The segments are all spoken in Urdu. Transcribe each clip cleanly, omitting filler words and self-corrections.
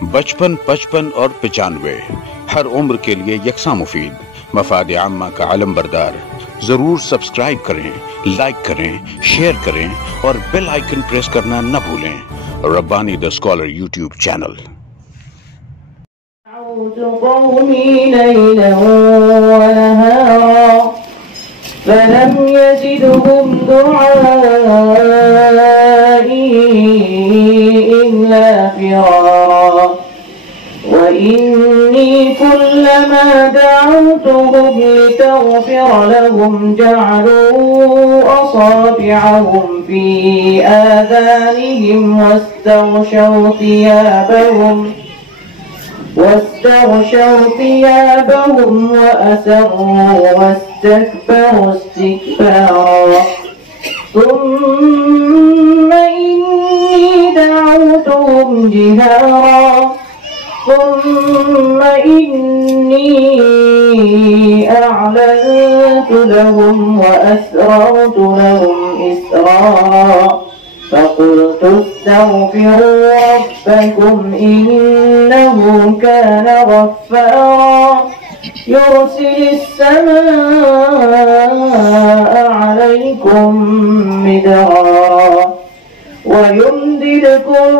55 55 اور 95 ہر عمر کے لیے یکساں مفید، مفاد عامہ کا علم بردار۔ ضرور سبسکرائب کریں، لائک کریں، شیئر کریں اور بیل آئیکن پریس کرنا نہ بھولیں۔ ربانی دا اسکالر یوٹیوب چینل۔ دعوت قومي ليلا ونهارا فلم يزدهم دعائي إلا فرارا وإني كلما دعوتهم لتغفر لهم جعلوا أصابعهم في آذانهم واستغشوا ثيابهم وأسروا واستكبروا استكبارا ثم إني دعوتهم جهارا ثم إني أعلنت لهم وأسررت لهم إسرارا فقلت استغفروا ربكم إنه كان غفارا يرسل السماء عليكم مدرارا ويمددكم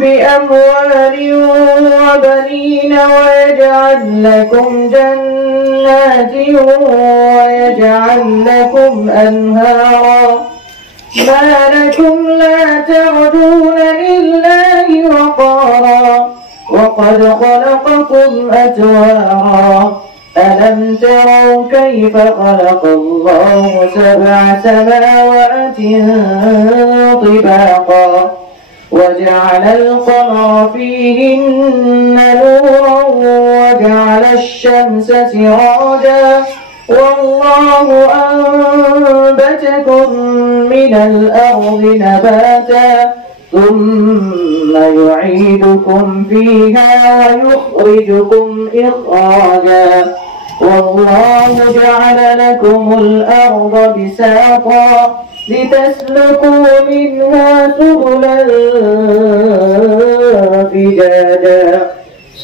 بأموال وبنين ويجعل لكم جنات ويجعل لكم أنهارا ما لكم لا ترجون لله وقارا وقد خلقكم أطوارا ألم تروا كيف خلق الله 7 سماوات طباقا وجعل القمر فيهن نورا وجعل الشمس سراجا والله أنبتكم من الأرض نباتا ثم يعيدكم فيها ويخرجكم إخراجا والله جعل لكم الأرض بساطا لتسلكوا منها سبلا فجاجا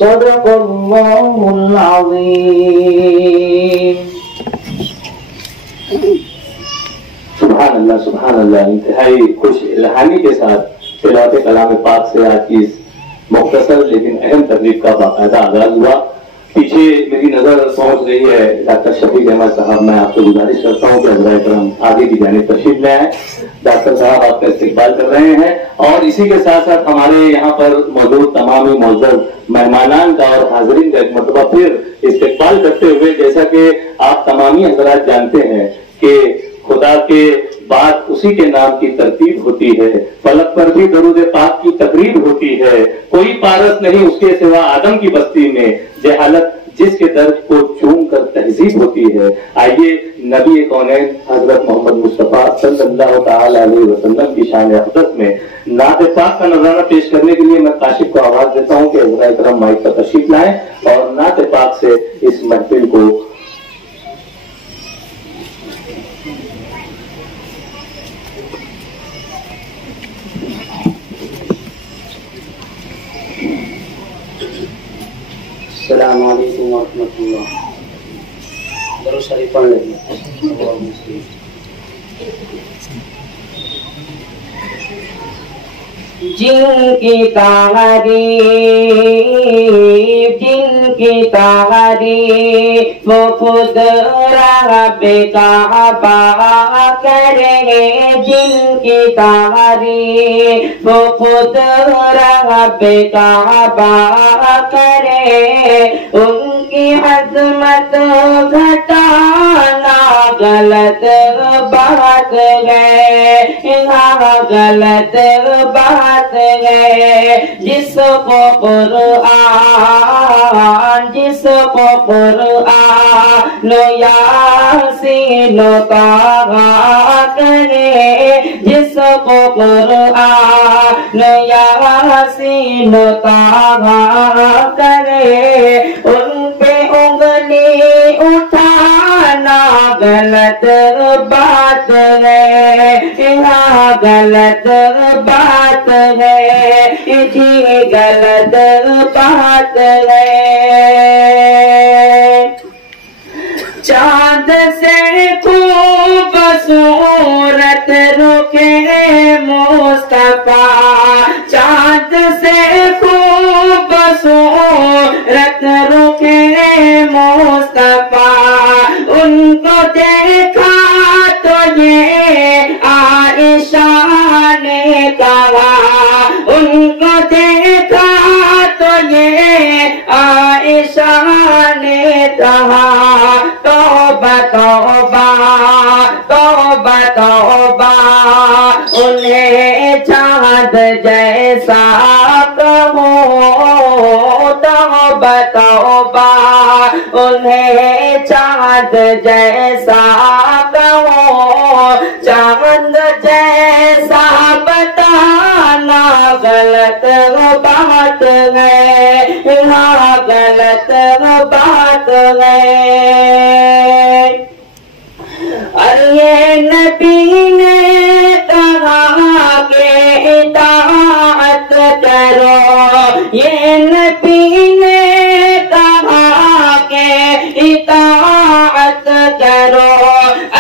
صدق الله العظيم۔ سبحان اللہ سبحان اللہ۔ انتہائی خوش الہانی کے ساتھ تلاوت کلام پاک سے آج کی اس مختصر لیکن اہم تقریب کا باقاعدہ آغاز ہوا۔ پیچھے میری نظر پہنچ رہی ہے ڈاکٹر شفیق احمد صاحب، میں آپ کو گزارش کرتا ہوں کہ حضرات کرام آگے کی جانب تشریف لے آئیں۔ ڈاکٹر صاحب آپ کا استقبال کر رہے ہیں اور اسی کے ساتھ ساتھ ہمارے یہاں پر موجود تمام معزز مہمانان کا اور حاضرین کا ایک مرتبہ پھر استقبال کرتے ہوئے، جیسا کہ آپ تمامی حضرات جانتے ہیں کہ خدا کے بعد اسی کے نام کی ترتیب ہوتی ہے، فلک پر بھی درود پاک کی تقریب ہوتی ہے، کوئی پارس نہیں اس کے سوا آدم کی بستی میں، جہالت جس کے درد کو چوم کر تہذیب ہوتی ہے۔ آئیے نبی کونین حضرت محمد مصطفیٰ صلی اللہ تعالی علیہ وسلم کی شان اقدس میں نعت پاک کا نذرانہ پیش کرنے کے لیے میں کاشف کو آواز دیتا ہوں کہ حضرات کرام مائک پر تشریف لائیں اور نعت پاک سے اس محفل کو السلام علیکم ورحمۃ اللہ۔ درود شریف پڑھ لیجیے۔ جن کی تعریف وہ خود رب کعبہ کرے، جن کی تعریف وہ خود رب کعبہ کرے، ان کی عظمت گھٹانا غلط بات ہے، غلط بات ہے۔ جس کو قرآن یاسین و طٰہٰ کرے، جس کو قرآن یاسین و طٰہٰ کرے، ان پہ انگلی اٹھانا غلط بات ہے، غلط بات ہے۔ جی غلط بات ہے۔ چاند سے خوبصورت رخے مصطفیٰ، چاند سے خوبصورت رخے مصطفیٰ، ان کو دیکھا تو یہ عائشہ نے کہا، ان کو دیکھا تو یہ عائشہ نے کہا، توبہ توبہ توبہ توبہ، انہیں چاند جیسا کہو، توبہ توبہ، انہیں چاند جیسا کہو، چاند جیسا بتانا غلط بات ہے، ہاں غلط بات ہے۔ اور یہ نبی نے کہا کہ اطاعت کرو، یہ نبی نے کہا کہ اطاعت کرو،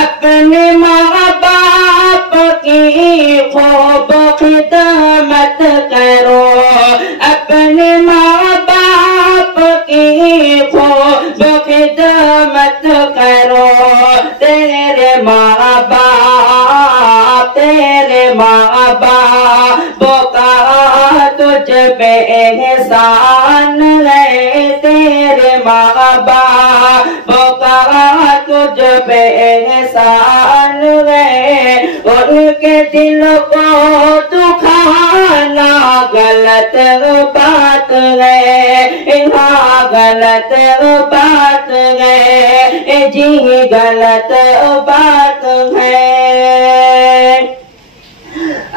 اپنے ماں باپ کی خوب خدمت کرو، اپنے ماں باپ کی خوب خدمت کرو، تیرے ماں باپ کا تجھ پہ احسان ہے، تیرے ماں باپ کا تجھ پہ احسان ہے، ان کے دل کو دکھانا غلط بات ہے، ہاں غلط بات ہے، جی غلط بات ہے۔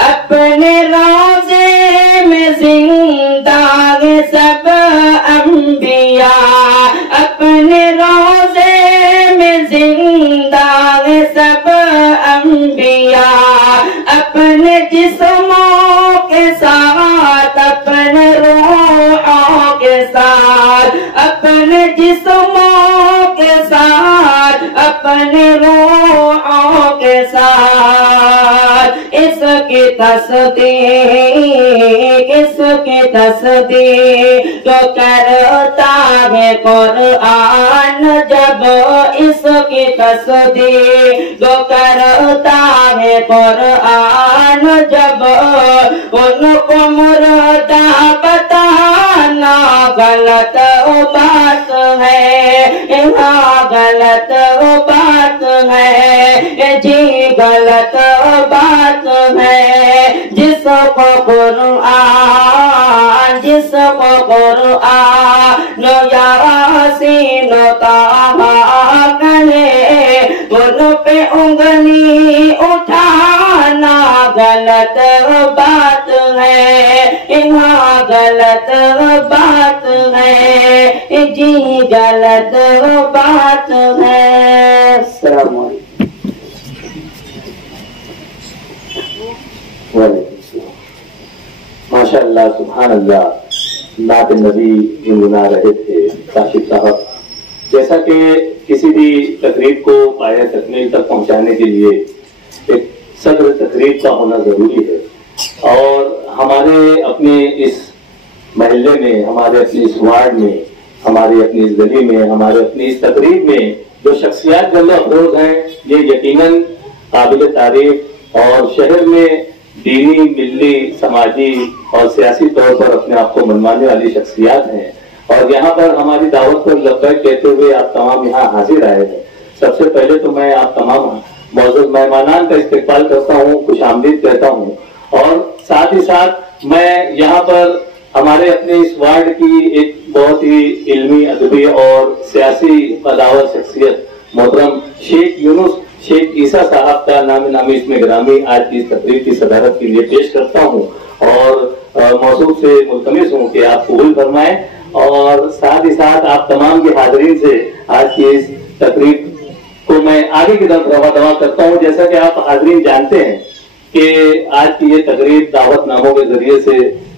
اپنے روضے میں زندہ سب انبیاء، اپنے روضے میں زندہ سب انبیاء، اپنے جسموں کے ساتھ اپنے روحوں کے ساتھ، اپنے جسموں کے ساتھ اپنے روحوں کے ساتھ، اس کی تصدیق جو کرتا ہے قرآن، جب اس کی تصدیق جو کرتا ہے قرآن، جب ان کو مردہ بتانا غلط بات ہے، ہاں غلط بات ہے، جی غلط بات ہے۔ جس کو قرآن یاسین طٰہٰ کہے، ان پہ انگلی اٹھانا غلط بات ہے، ہاں غلط بات ہے، جی غلط بات ہے۔ السلام علیکم۔ ماشاء اللہ، سبحان اللہ، نعت نبی گنگنا رہے تھے کاشف صاحب۔ جیسا کہ کسی بھی تقریب کو پایہ تکمیل تک پہنچانے کے لیے ایک صدر تقریب کا ہونا ضروری ہے، اور ہمارے اپنے اس محلے میں، ہمارے اپنے اس وارڈ میں، ہماری اپنی اس گلی میں، ہمارے اپنی اس تقریب میں جو شخصیات جلوہ افروز ہیں، یہ یقیناً قابل تعریف اور شہر میں دینی، ملی، سماجی اور سیاسی طور پر اپنے آپ کو منوانے والی شخصیات ہیں، اور یہاں پر ہماری دعوت پر لبیک کہتے ہوئے آپ تمام یہاں حاضر آئے ہیں۔ سب سے پہلے تو میں آپ تمام معزز مہمانان کا استقبال کرتا ہوں، خوش آمدید کہتا ہوں، اور ساتھ ہی ساتھ میں یہاں پر ہمارے اپنے اس وارڈ کی ایک بہت ہی علمی، ادبی اور سیاسی قداور شخصیت محترم شیخ یونس شیخ عیسیٰ صاحب کا نامی اس میں گرامی آج کی اس تقریب کی صدارت کے لیے پیش کرتا ہوں، اور موضوع سے ملتمس ہوں کہ آپ قبول فرمائیں، اور ساتھ ہی ساتھ آپ تمام کے حاضرین سے آج کی اس تقریب کو میں آگے کی طرف رواں دواں کرتا ہوں۔ جیسا کہ آپ حاضرین جانتے ہیں کہ آج کی یہ تقریب دعوت ناموں کے ذریعے سے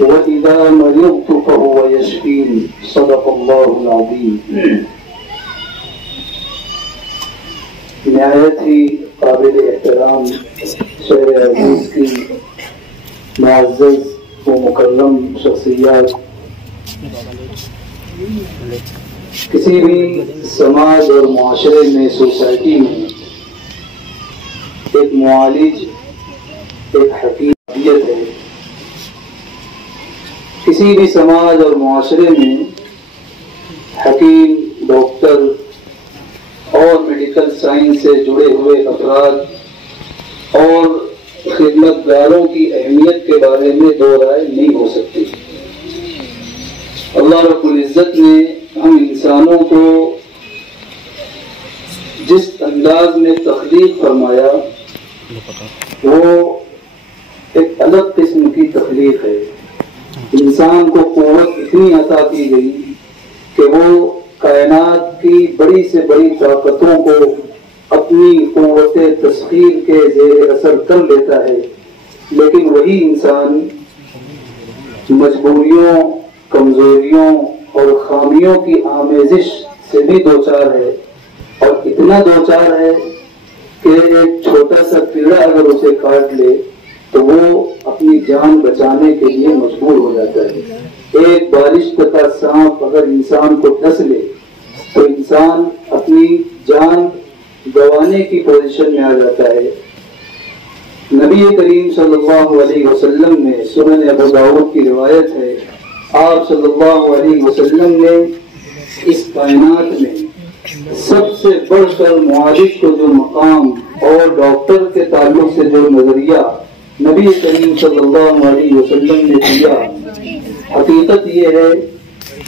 وإذا مرضت فهو يشفين صدق الله العظيم। نہایت ہی قابل احترام شہر عزیز کی معزز و مکرم شخصیات کسی بھی سماج اور معاشرے میں، سوسائٹی میں ایک معالج، ایک حکیمیت ہے. کسی بھی سماج اور معاشرے میں حکیم، ڈاکٹر اور میڈیکل سائنس سے جڑے ہوئے افراد اور خدمت گاروں کی اہمیت کے بارے میں دو رائے نہیں ہو سکتی. اللہ رب العزت نے ہم انسانوں کو جس انداز میں تخلیق فرمایا وہ ایک الگ قسم کی تخلیق ہے. انسان کو قوت اتنی عطا کی گئی کہ وہ کائنات کی بڑی سے بڑی طاقتوں کو اپنی قوت تسخیر کے زیر اثر کر لیتا ہے، لیکن وہی انسان مجبوریوں، کمزوریوں اور خامیوں کی آمیزش سے بھی دوچار ہے، اور اتنا دوچار ہے کہ ایک چھوٹا سا کیڑا اگر اسے کاٹ لے تو وہ اپنی جان بچانے کے لیے مجبور ہو جاتا ہے. ایک بالشت کا سانپ اگر انسان کو ڈس لے تو انسان اپنی جان گنوانے کی پوزیشن میں آ جاتا ہے. نبی کریم صلی اللہ علیہ وسلم نے، سنن ابو داؤد کی روایت ہے، آپ صلی اللہ علیہ وسلم نے اس کائنات میں سب سے بڑھ کر معالج کو جو مقام اور ڈاکٹر کے تعلق سے جو نظریہ نبی کریم صلی اللہ علیہ وسلم نے دیا، حقیقت یہ ہے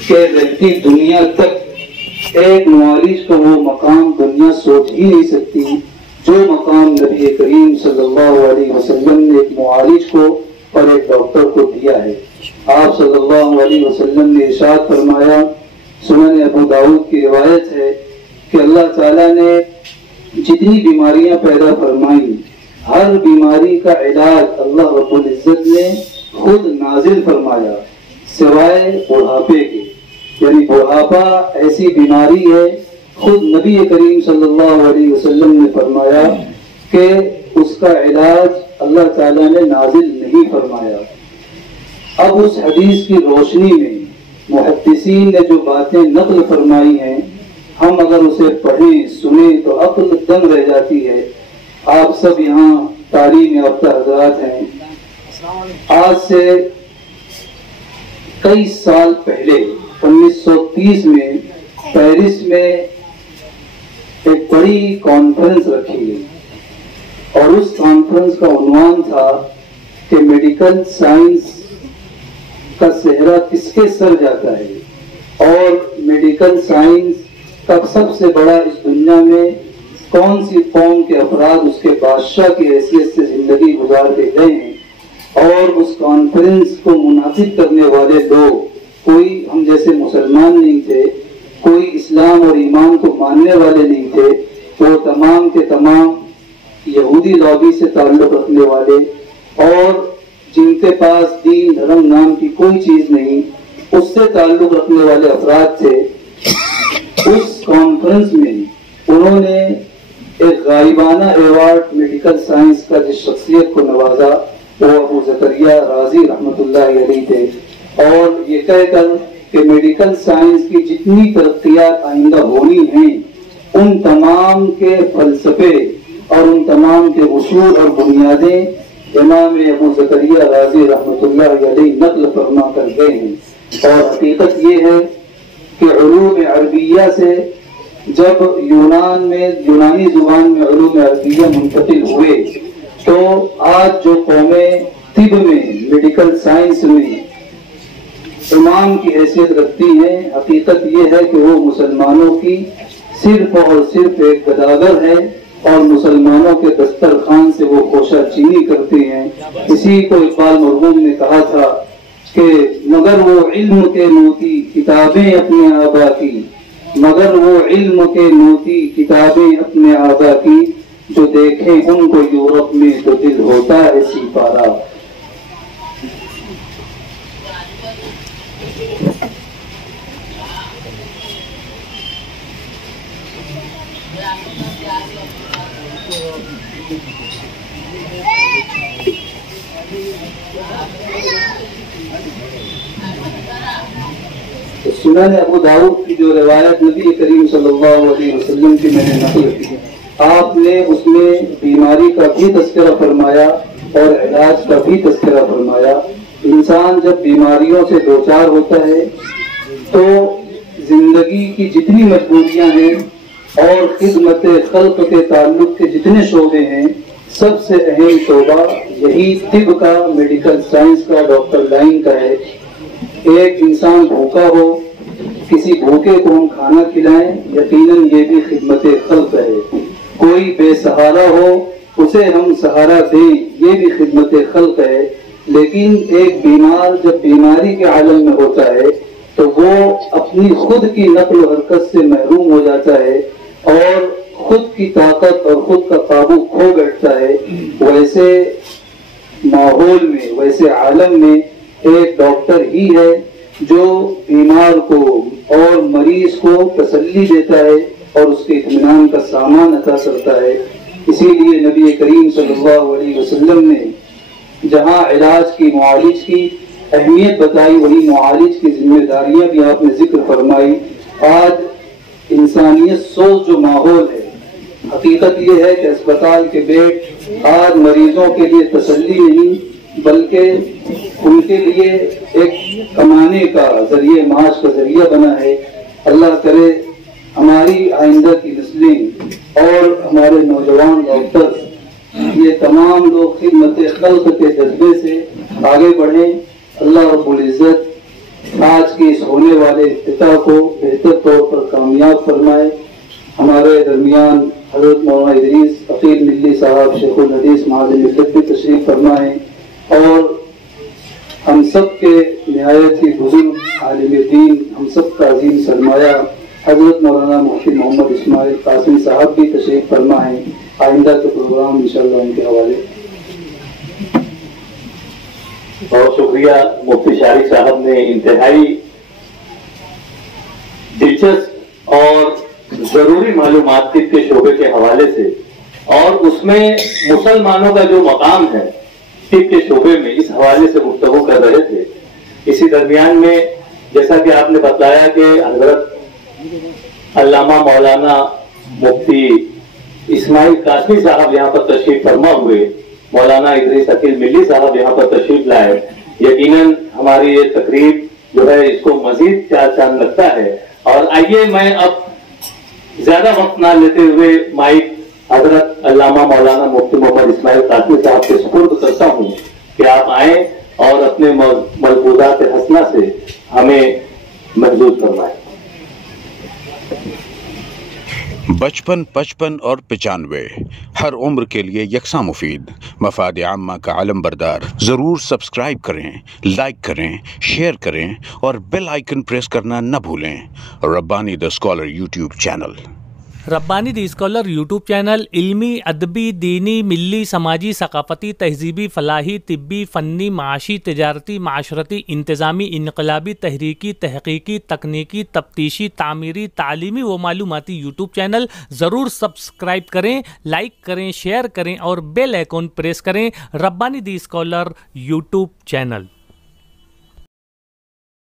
کہ رہتی دنیا تک ایک معالج کو وہ مقام دنیا سوچ ہی نہیں سکتی جو مقام نبی کریم صلی اللہ علیہ وسلم نے ایک معالج کو اور ایک ڈاکٹر کو دیا ہے. آپ صلی اللہ علیہ وسلم نے ارشاد فرمایا، سنن ابو داؤد کی روایت ہے کہ اللہ تعالیٰ نے جتنی بیماریاں پیدا فرمائیں، ہر بیماری کا علاج اللہ رب العزت نے خود نازل فرمایا سوائے بڑھاپے کے. یعنی بڑھاپا ایسی بیماری ہے، خود نبی کریم صلی اللہ علیہ وسلم نے فرمایا کہ اس کا علاج اللہ تعالیٰ نے نازل نہیں فرمایا. اب اس حدیث کی روشنی میں محدثین نے جو باتیں نقل فرمائی ہیں، ہم اگر اسے پڑھیں سنیں تو عقل دنگ رہ جاتی ہے. آپ سب یہاں تعلیم یافتہ حضرات ہیں. آج سے کئی سال پہلے 1930 میں پیرس میں ایک بڑی کانفرنس رکھی گئی، اور اس کانفرنس کا عنوان تھا کہ میڈیکل سائنس کا صحرا کس کے سر جاتا ہے، اور میڈیکل سائنس کا سب سے بڑا اس دنیا میں کون سی قوم کے افراد اس کے بادشاہ کی حیثیت سے زندگی گزار کے گئے ہیں. اور اس کانفرنس کو منعقد کرنے والے لوگ کوئی ہم جیسے مسلمان نہیں تھے، کوئی اسلام اور ایمان کو ماننے والے نہیں تھے، وہ تمام کے تمام یہودی لابی سے تعلق رکھنے والے اور جن کے پاس دین دھرم نام کی کوئی چیز نہیں، اس سے تعلق رکھنے والے افراد تھے. اس کانفرنس میں انہوں نے ایک غائبانہ ایوارڈ میڈیکل سائنس کا جس شخصیت کو نوازا وہ ابو زکریا رازی رحمۃ اللہ علیہ تھے، اور یہ کہہ کر کہ میڈیکل سائنس کی جتنی ترقیات آئندہ ہونی ہیں ان تمام کے فلسفے اور ان تمام کے اصول اور بنیادیں امام ابو زکریا رازی رحمۃ اللہ علیہ نقل فرما کر گئے ہیں. اور حقیقت یہ ہے کہ علوم عربیہ سے جب یونانی زبان میں علوم عربیہ منتقل ہوئے تو آج جو قومیں طب میں، میڈیکل سائنس میں امام کی حیثیت رکھتی ہیں، حقیقت یہ ہے کہ وہ مسلمانوں کی صرف اور صرف ایک گداگر ہے، اور مسلمانوں کے دسترخوان سے وہ خوشہ چینی کرتے ہیں. اسی کو اقبال مرحوم نے کہا تھا کہ مگر وہ علم کے نوتی کتابیں اپنے آبا کی، مگر وہ علم کے نوتی کتابیں اپنے آبا کی، جو دیکھیں ان کو یورپ میں تو دل ہوتا ہے سی پارا. سنن ابو داؤد کی جو روایت نبی کریم صلی اللہ علیہ وسلم کی میں نے نقل کی، آپ نے اس میں بیماری کا بھی تذکرہ فرمایا اور علاج کا بھی تذکرہ فرمایا۔ انسان جب بیماریوں سے دوچار ہوتا ہے تو زندگی کی جتنی مجبوریاں ہیں اور خدمت خلق کے تعلق کے جتنے شعبے ہیں، سب سے اہم شعبہ یہی طب کا، میڈیکل سائنس کا، ڈاکٹر لائن کا ہے۔ ایک انسان بھوکا ہو، کسی بھوکے کو ہم کھانا کھلائیں، یقیناً یہ بھی خدمت خلق ہے۔ کوئی بے سہارا ہو، اسے ہم سہارا دیں، یہ بھی خدمت خلق ہے۔ لیکن ایک بیمار جب بیماری کے عالم میں ہوتا ہے تو وہ اپنی خود کی نقل و حرکت سے محروم ہو جاتا ہے اور خود کی طاقت اور خود کا قابو کھو بیٹھتا ہے۔ ویسے ماحول میں، ویسے عالم میں ایک ڈاکٹر ہی ہے جو بیمار کو اور مریض کو تسلی دیتا ہے اور اس کے اطمینان کا سامان عطا کرتا ہے۔ اسی لیے نبی کریم صلی اللہ علیہ وسلم نے جہاں علاج کی، معالج کی اہمیت بتائی، وہی معالج کی ذمہ داریاں بھی آپ نے ذکر فرمائی۔ آج انسانیت سوز جو ماحول ہے، حقیقت یہ ہے کہ اسپتال کے بیڈ آج مریضوں کے لیے تسلی نہیں بلکہ ان کے لیے ایک کمانے کا ذریعہ، معاش کا ذریعہ بنا ہے۔ اللہ کرے ہماری آئندہ کی نسلیں اور ہمارے نوجوان ڈاکٹر یہ تمام لوگ خدمت خلق کے جذبے سے آگے بڑھیں۔ اللہ رب العزت آج کے اس ہونے والے افتتاح کو بہتر طور پر کامیاب فرمائے۔ ہمارے درمیان حضرت مولانا ادریس عقیل ملی صاحب شیخ الحدیث معاذ بھی تشریف فرمائیں اور ہم سب کے نہایت ہی بزرگ عالم دین، ہم سب کا عظیم سرمایہ حضرت مولانا مفتی محمد اسماعیل قاسمی صاحب بھی تشریف فرمائیں۔ آئندہ کے پروگرام انشاءاللہ ان کے حوالے۔ بہت شکریہ مفتی شارق صاحب نے انتہائی دلچسپ اور ضروری معلومات طب کے شعبے کے حوالے سے، اور اس میں مسلمانوں کا جو مقام ہے طب کے شعبے میں، اس حوالے سے گفتگو کر رہے تھے۔ اسی درمیان میں جیسا کہ آپ نے بتایا کہ حضرت علامہ مولانا مفتی اسماعیل قاسمی صاحب یہاں پر تشریف فرما ہوئے، مولانا ادریس عقیل ملی صاحب یہاں پر تشریف لائے، یقیناً ہماری یہ تقریب جو ہے اس کو مزید چار چاند لگتا ہے۔ اور آئیے میں اب زیادہ وقت نہ لیتے ہوئے مائک حضرت علامہ مولانا مفتی محمد اسماعیل قاسمی صاحب کے سپرد کرتا ہوں کہ آپ آئیں اور اپنے ملحوظات حسنہ سے ہمیں محظوظ فرمائیں۔ بچپن، 55 اور 95 ہر عمر کے لیے یکساں مفید، مفاد عامہ کا علم بردار۔ ضرور سبسکرائب کریں، لائک کریں، شیئر کریں اور بیل آئیکن پریس کرنا نہ بھولیں۔ ربانی دی اسکالر یوٹیوب چینل۔ ربانی دی اسکالر یوٹیوب چینل علمی، ادبی، دینی، ملی، سماجی، ثقافتی، تہذیبی، فلاحی، طبی، فنی، معاشی، تجارتی، معاشرتی، انتظامی، انقلابی، تحریکی، تحقیقی، تکنیکی، تفتیشی، تعمیری، تعلیمی و معلوماتی یوٹیوب چینل۔ ضرور سبسکرائب کریں، لائک کریں، شیئر کریں اور بیل آئیکن پریس کریں۔ ربانی دی اسکالر یوٹیوب چینل۔